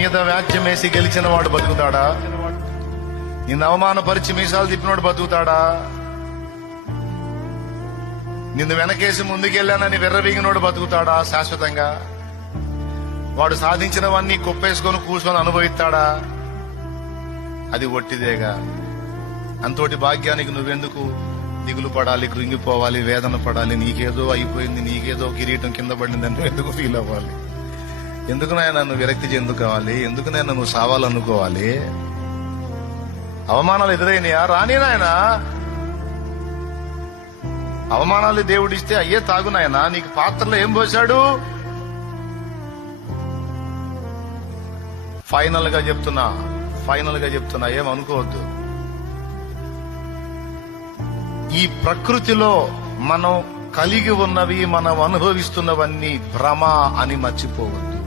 మీద వ్యాజ్యం వేసి గెలిచిన వాడు బతుకుతాడా? నిన్ను అవమానపరిచి మీసాలు తిప్పినోడు బతుకుతాడా? నిన్ను వెనకేసి ముందుకెళ్ళానని వెర్రవీగినోడు బతుకుతాడా శాశ్వతంగా? వాడు సాధించినవన్నీ కుప్పేసుకొని కూర్చొని అనుభవిస్తాడా? అది ఒట్టిదేగా. అంతోటి భాగ్యానికి నువ్వెందుకు దిగులు పడాలి, కృంగిపోవాలి, వేదన పడాలి? నీకేదో అయిపోయింది, నీకేదో కిరీటం కింద పడింది అని ఎందుకు ఫీల్ అవ్వాలి? ఎందుకు నాయన నువ్వు విరక్తి చెందుకోవాలి? ఎందుకు నాయన నువ్వు సావాలనుకోవాలి? అవమానాలు ఎదురైనయా? రాని నాయన. అవమానాలు దేవుడిస్తే అయ్యే తాగు నాయన. నీకు పాత్రలో ఏం పోశాడు? ఫైనల్ గా చెప్తున్నా, ఏమనుకోవద్దు. ఈ ప్రకృతిలో మనం కలిగి ఉన్నవి, మనం అనుభవిస్తున్నవన్నీ భ్రమ అని మర్చిపోవద్దు.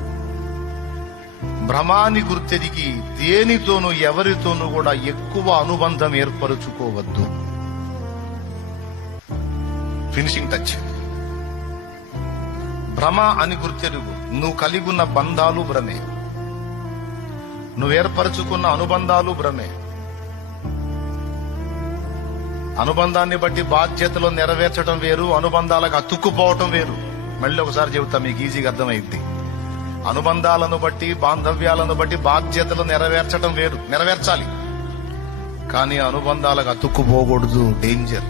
భ్రమాన్ని గుర్తెరిగి దేనితోనూ ఎవరితోనూ కూడా ఎక్కువ అనుబంధం ఏర్పరుచుకోవద్దు. Finishing touch. భ్రమ అని గుర్తెరుగు. నువ్వు కలిగి ఉన్న బంధాలు భ్రమే, నువ్వు ఏర్పరచుకున్న అనుబంధాలు భ్రమే. అనుబంధాన్ని బట్టి బాధ్యతలు నెరవేర్చడం వేరు, అనుబంధాలకు అతుక్కుపోవటం వేరు. మళ్ళీ ఒకసారి చెబుతా, మీకు ఈజీగా అర్థమైంది. అనుబంధాలను బట్టి, బాంధవ్యాలను బట్టి బాధ్యతలు నెరవేర్చడం వేరు. నెరవేర్చాలి, కానీ అనుబంధాలకు అతుక్కుపోకూడదు. డేంజర్.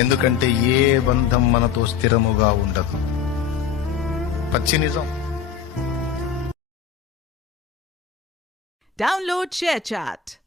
ఎందుకంటే ఏ బంధం మనతో స్థిరముగా ఉండదు. పచ్చి నిజం. Download ShareChat.